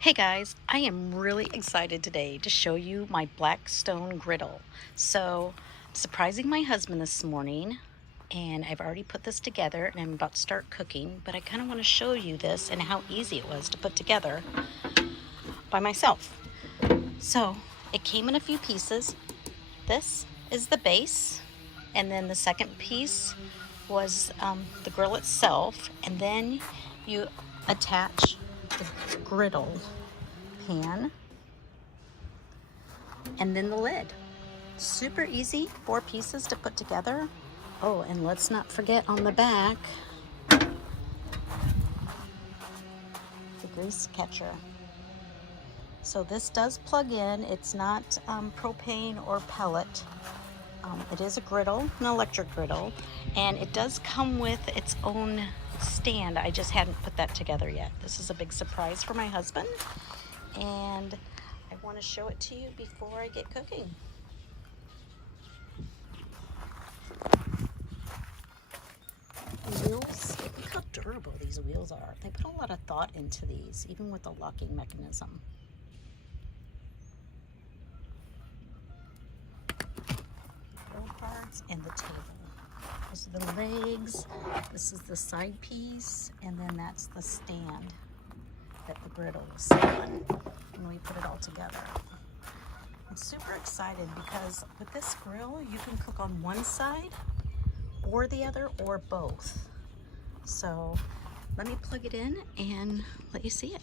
Hey guys, I am really excited today to show you my Blackstone griddle. So, I'm surprising my husband this morning, and I've already put this together and I'm about to start cooking, but I kind of want to show you this and how easy it was to put together by myself. So, it came in a few pieces. This is the base, and then the second piece was the grill itself, and then you attach the griddle pan and then the lid. Super easy, 4 pieces to put together. Oh, and let's not forget on the back, the grease catcher. So this does plug in. It's not propane or pellet. It is a griddle, an electric griddle, and it does come with its own stand. I just hadn't put that together yet. This is a big surprise for my husband, and I want to show it to you before I get cooking. Wheels, look how durable these wheels are. They put a lot of thought into these, even with the locking mechanism. Grill parts and the table. Those are the legs, this is the side piece, and then that's the stand that the griddle will sit on when we put it all together. I'm super excited because with this grill, you can cook on one side or the other or both. So let me plug it in and let you see it.